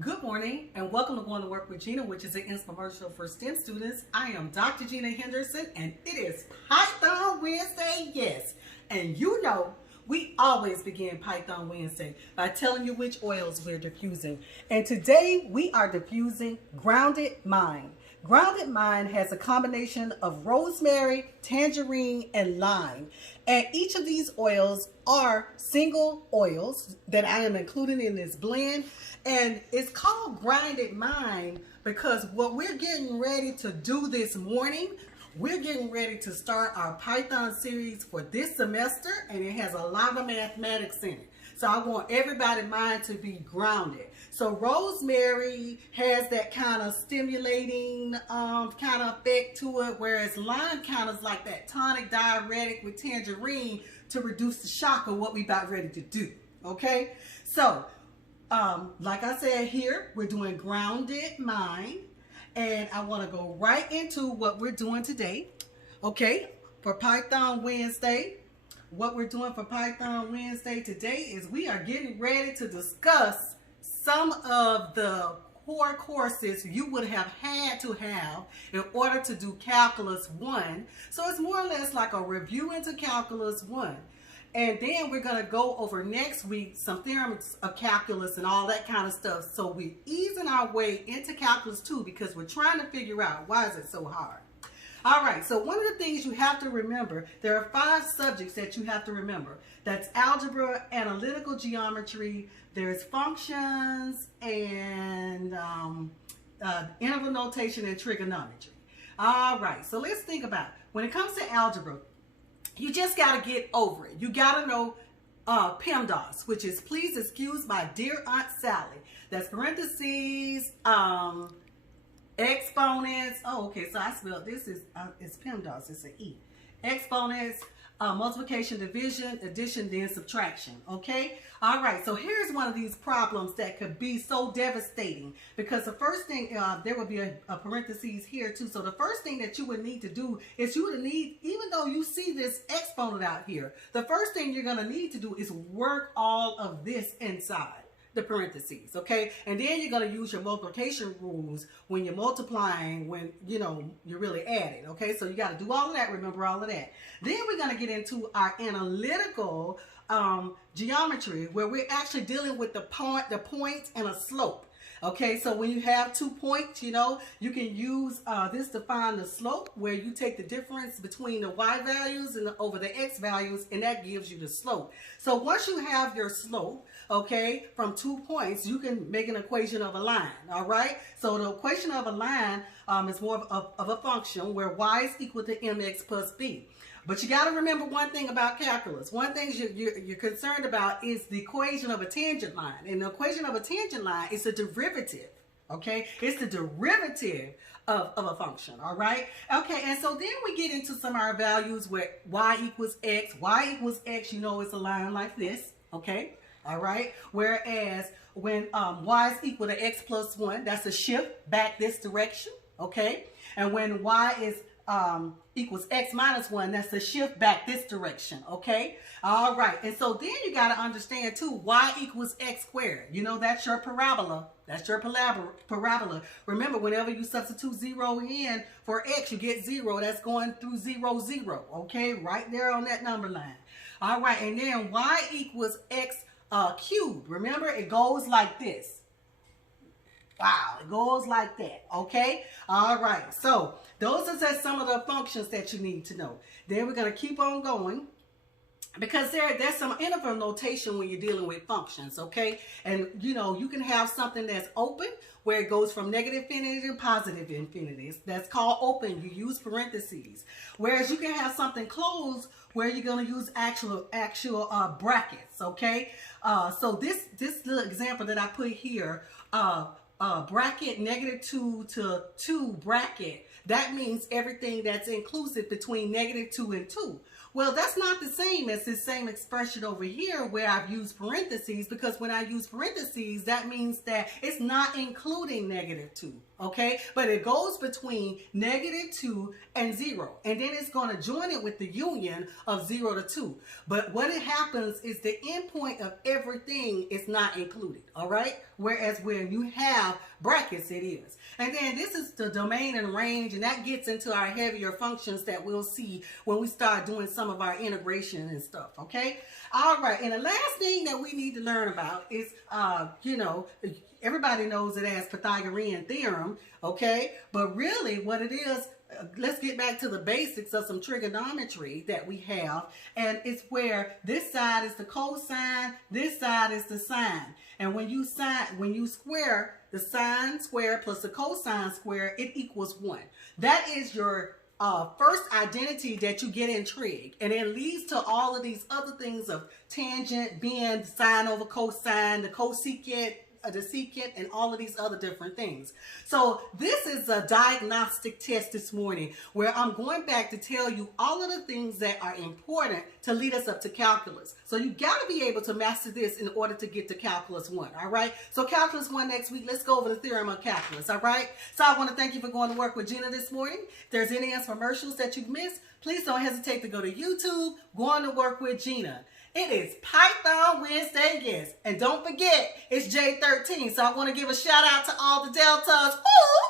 Good morning and welcome to Going to Work with Gena, which is an infomercial for STEM students. I am Dr. Gena Henderson and it is Python Wednesday, yes. And you know, we always begin Python Wednesday by telling you which oils we're diffusing. And today we are diffusing Grounded Mind. Grounded Mind has a combination of rosemary, tangerine, and lime. And each of these oils are single oils that I am including in this blend. And it's called Grounded Mind because what we're getting ready to do this morning, we're getting ready to start our Python series for this semester, and it has a lot of mathematics in it. So I want everybody's mind to be grounded. So rosemary has that kind of stimulating kind of effect to it, whereas lime kind of is like that tonic diuretic with tangerine to reduce the shock of what we about ready to do. Okay, so like I said here, we're doing Grounded Mind, and I want to go right into what we're doing today. Okay, for Python Wednesday. What we're doing for Python Wednesday today is we are getting ready to discuss some of the core courses you would have had to have in order to do Calculus 1. So it's more or less like a review into Calculus 1. And then we're going to go over next week some theorems of calculus and all that kind of stuff. So we're easing our way into Calculus 2 because we're trying to figure out why is it so hard. All right, so one of the things you have to remember, there are 5 subjects that you have to remember. That's algebra, analytical geometry, there's functions, and interval notation and trigonometry. All right, so let's think about it. When it comes to algebra, you just got to get over it. You got to know PEMDAS, which is please excuse my dear Aunt Sally. That's parentheses, exponents. Oh, okay. So I spelled this is it's PEMDAS. It's an E. Exponents, multiplication, division, addition, then subtraction. Okay. All right. So here's one of these problems that could be so devastating because the first thing there would be a parentheses here too. So the first thing that you would need to do is you would need, even though you see this exponent out here, the first thing you're going to need to do is work all of this inside the parentheses, okay? And then you're going to use your multiplication rules when you're multiplying, when, you know, you're really adding, okay? So you got to do all of that, remember all of that. Then we're going to get into our analytical geometry, where we're actually dealing with the point and a slope. Okay, so when you have 2 points, you know, you can use this to find the slope, where you take the difference between the y values and over the x values, and that gives you the slope. So once you have your slope, okay, from 2 points, you can make an equation of a line, all right? So the equation of a line is more of a function where y is equal to mx plus b. But you got to remember one thing about calculus. One thing you're concerned about is the equation of a tangent line. And the equation of a tangent line is a derivative, okay? It's the derivative of a function, all right? Okay, and so then we get into some of our values where y equals x, you know, it's a line like this, okay? All right, whereas when y is equal to x plus 1, that's a shift back this direction, okay? And when y is equals x minus 1, that's a shift back this direction, okay? All right, and so then you got to understand too, y equals x squared. You know, that's your parabola. That's your parabola. Remember, whenever you substitute 0 in for x, you get 0. That's going through 0, 0, okay? Right there on that number line. All right, and then y equals x cubed. Remember, it goes like this. Wow, it goes like that, okay? All right, so those are just some of the functions that you need to know. Then we're going to keep on going because there's some interval notation when you're dealing with functions, okay? And, you know, you can have something that's open where it goes from negative infinity to positive infinity. That's called open. You use parentheses. Whereas you can have something closed where you're going to use actual brackets, okay? So this little example that I put here, bracket -2 to 2 bracket, that means everything that's inclusive between -2 and 2. Well, that's not the same as this same expression over here where I've used parentheses, because when I use parentheses, that means that it's not including -2. okay? But it goes between -2 and 0. And then it's going to join it with the union of 0 to 2. But what it happens is the endpoint of everything is not included, all right? Whereas when you have brackets, it is. And then this is the domain and range, and that gets into our heavier functions that we'll see when we start doing some of our integration and stuff, okay? All right, and the last thing that we need to learn about is, everybody knows it as Pythagorean Theorem, okay? But really what it is, let's get back to the basics of some trigonometry that we have. And it's where this side is the cosine, this side is the sine. And when you square the sine square plus the cosine square, it equals 1. That is your first identity that you get in trig, and it leads to all of these other things of tangent, bend, sine over cosine, the cosecant, the secant, and all of these other different things. So this is a diagnostic test this morning where I'm going back to tell you all of the things that are important to lead us up to calculus. So you got to be able to master this in order to get to calculus 1, all right? So calculus 1 next week, let's go over the theorem of calculus, all right? So I want to thank you for going to work with Gena this morning. If there's any infomercials that you've missed, please don't hesitate to go to YouTube, go on to work with Gena. It is Python Wednesday, yes. And don't forget, it's J13. So I want to give a shout out to all the Deltas. Woo!